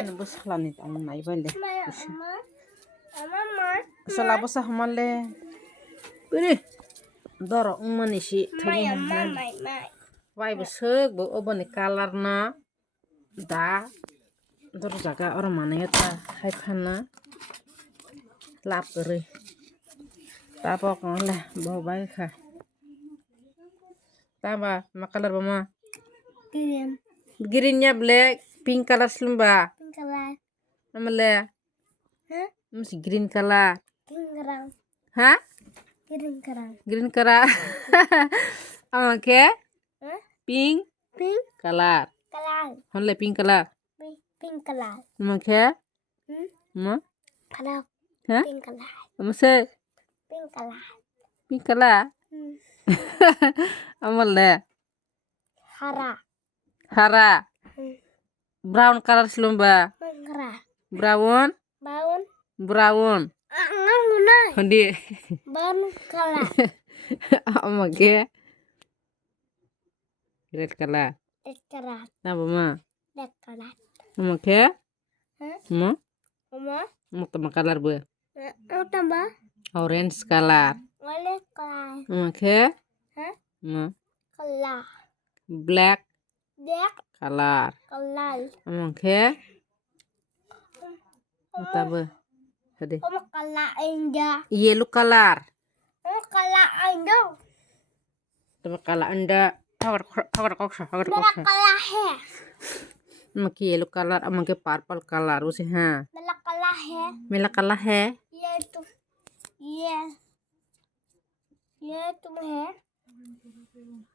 Ano bus klanit ang naibal le. Sala bus hamal le. Beri. Doro umanishi thagi na. Wai busuk bu obani color na da. Doro jaga orang mana ya ta hai phana. Lap kere. Ta pok le bo bai kha. Ta ba ma color ba ma. Green. Green nya black, pink color slumba. Pink color. Amale. Huh? Masih green color. Green color. Hah? Green color. Green color. Okay. Huh? Pink Pink color. color. Honle pink color. Pink color. Okay. Hmm? Ma? Color. Hah? Pink color. Mase Pink color. pink color. Hmm. Amale. Hara. Hara. Hmm. Brown color slumba. Mangra. Brown. Brown. Brown. Nguna. Hondi. Brown color. Amage. Red color. Red color. Napa ma? Red color. Amage. Huh? Ma? Mama. Mau tambah color bu. Tambah. Orange color. Orange color. Okay. Huh? Ma. Color. Black Black color. color. Okay. Mata bu. Hadi. Color indah. Yellow color. Color indah. Tambah color anda. Power koksa. Color है Maki yellow color. Amage purple colar usi ha. मेरा color है Mela color hai. ये तुम ये तुम है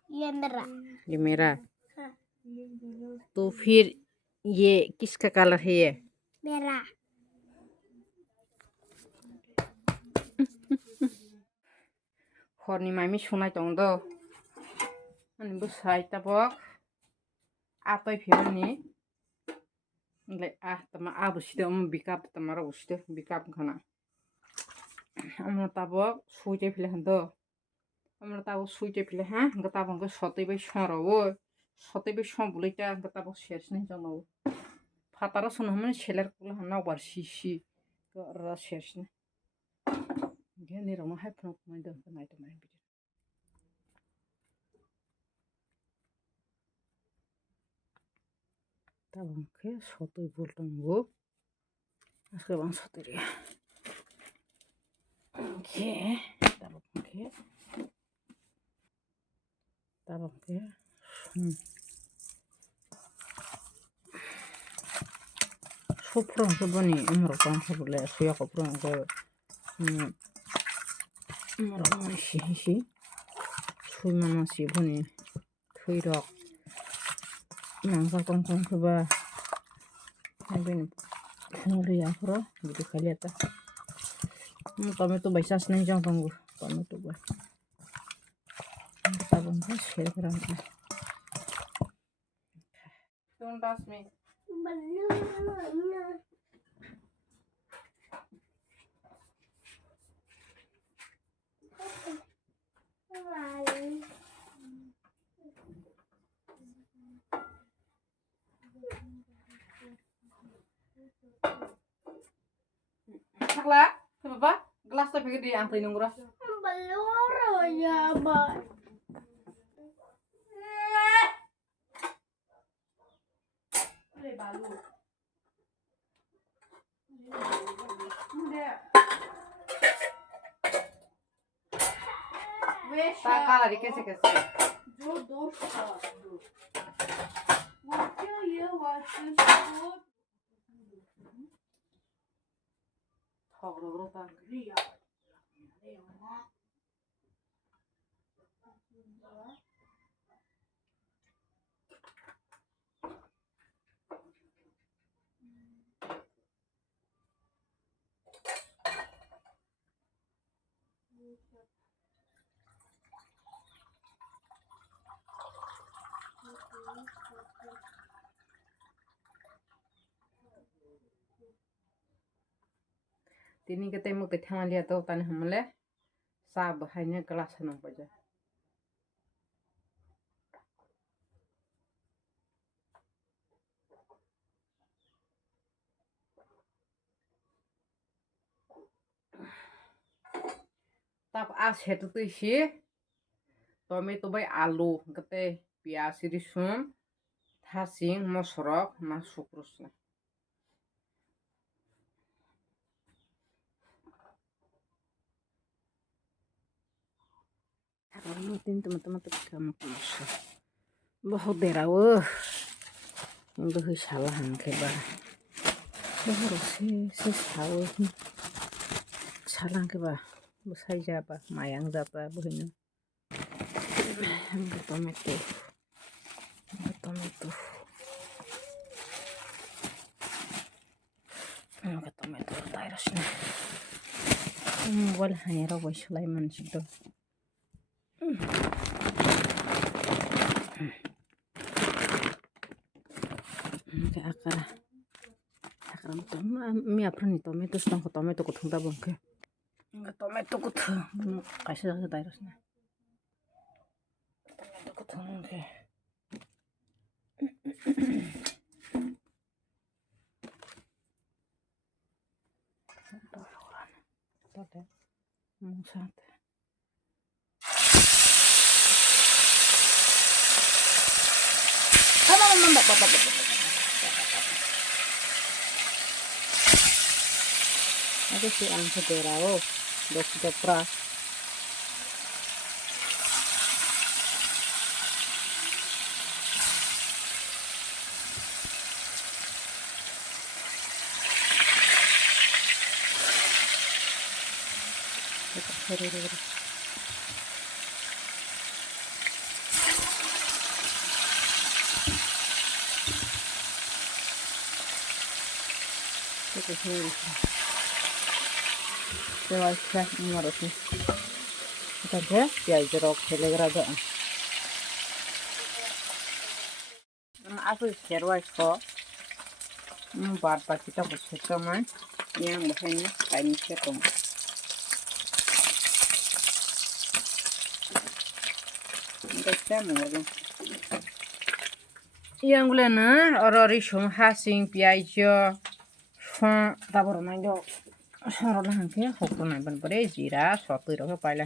ये मेरा ये मेरा. हाँ, तो फिर ये किसका कलर है ये? मेरा Horni mami sunai tong do. Ani bu sai tabok. Atoi phiani. Le tama abu sida bikap tamara usida bikap khana. Amna tabok suite phile hando. Amna tabok suite phile ha gatabong ko sotoi bai soro wo. Sotoi bai som bulita gatabok shes ni jamo. Fatara sunhamani seler kula hana war sisi. Ra shes ni. Gani rama hai phno mai do mai to mai bi. Tabong ke sotoi bultong go. Aske bang sotoi ri. Okay. Tabong ke. Soprong sebani amro kan sebule suya koprong ko. Amro mani si. Sui mama si bani. Thui rok. Nangka kongkong coba. Habin ngeri afro gitu kali ata. Kami tuh baisa seneng jang tunggu. Kami tuh bah. Kita bangsa share kerang. Don't ask me. Sakla, apa? Gelas tapi gede antri nunggu. belum ya boy Balu. Takala di kese. जो दोस्त था वो क्या ये वाचिस Tavro tak. Riya Tini kita mau tetangga lihat tahu tanah hamle. Sab hanya kelas senang aja. tap as hetu tu isi tomato bai alu kete pias risum thasing mosorok masuk rusna. Karena tin teman-teman tuh kamu masuk. Bahut derawo. Bahut salah angke bah. Bahut si sawo. Salah angke bah. Besai japa mayang japa begini. Tomato. Tomato. Tomato tairasnya. Wala hanya rawa Sulaiman situ. Ke akar mi apron tomato sedang ke tomato ku thung tabang ke tomato ku thung kasih kasih tairasnya tomato ku thung ke musat Ada si ang sederawo dos jepra Lewat saya mengarutnya. Kita aja ya jeruk telegrada. Aku serwai ko. Bar kita bersihkan man. Yang bahannya kain setong. Kita mau. Yang gulana orori shung hasing piajo. Fon tabur nangjo. Sarona hangke hokto nai ban pare jira sotui ro paila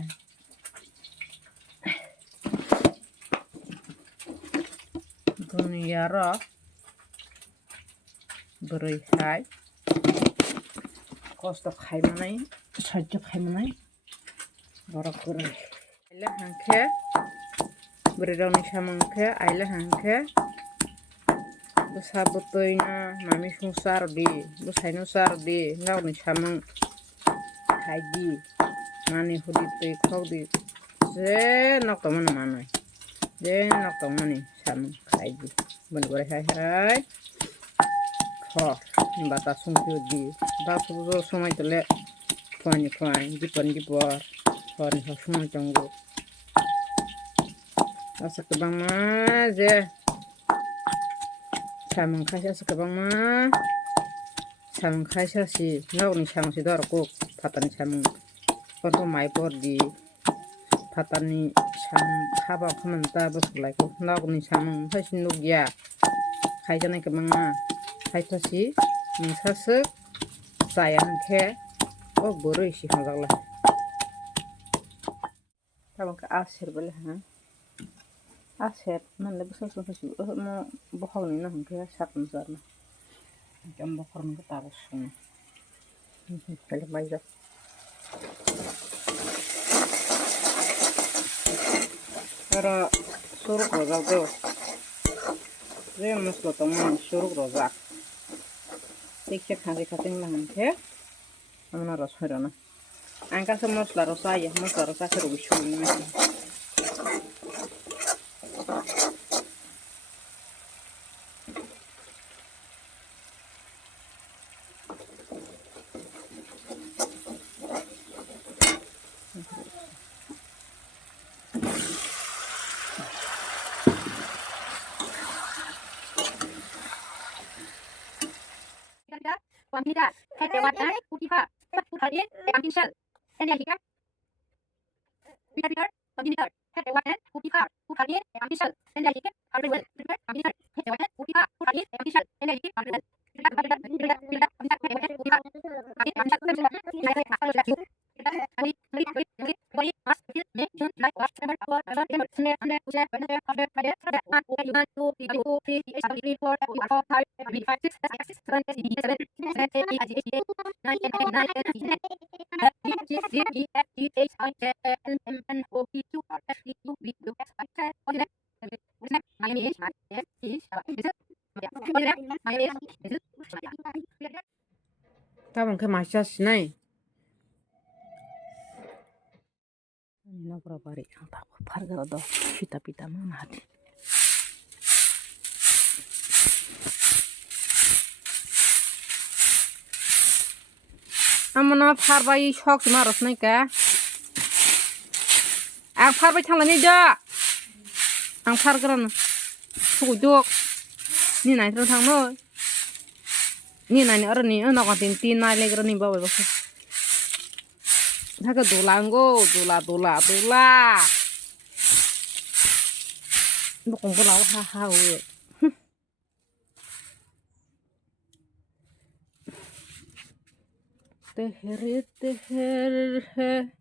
dunia ro beroi hai kosto khai manai sajjo khai manai borok beroi aila hangke beroni samangke aila hangke Sabutoi mami susar di, busai nusar di, ngau ni samang haji, mani hudi toi kau di, nak teman mana, nak teman ni samang haji, bener hai, batas sungguh di, batas sungguh semua itu le, puan, jipor, puan semua tunggu, asa kebang je. Samang kaisa sekebang mah samang kaisa si ngau ni samang si dorku patani samang konto mai por di patani samang khaba khamanta basulai ko ngau ni samang haisi nugya kaisa nai kebang mah kaisa si mungsasuk sayang ke boroi si hangjakla tabang ka asir bale ha aset man lebih susah mau bohong ni nah dia satu sana jam bohong ke taruh sana kalau banyak kalau suruk rozak tu dia mesti teman suruk rozak tiket kasih kating lah ke mana rasa na angka semua rasa ya mesti rasa seru ni Wanita, hewan, putihah, putihah, ambil energi. Peter, Peter, hewan, putihah, putihah, ambil energi. Ambil, ambil, hewan, putihah, putihah, ambil energi. Ambil, ambil, putihah, ambil Tabang ke masyas nai. Ini berapa hari yang tak harga do pita mana hati. Amana farbai shok maros nai ka. Ang farbai thalani ja. Ang fargran sujok. Ni nai thang no. Ni nai ni arani ana ka tin nai legra ni bawa bako. Thaga dolango dola. Bukong pulau ha we. Teher he.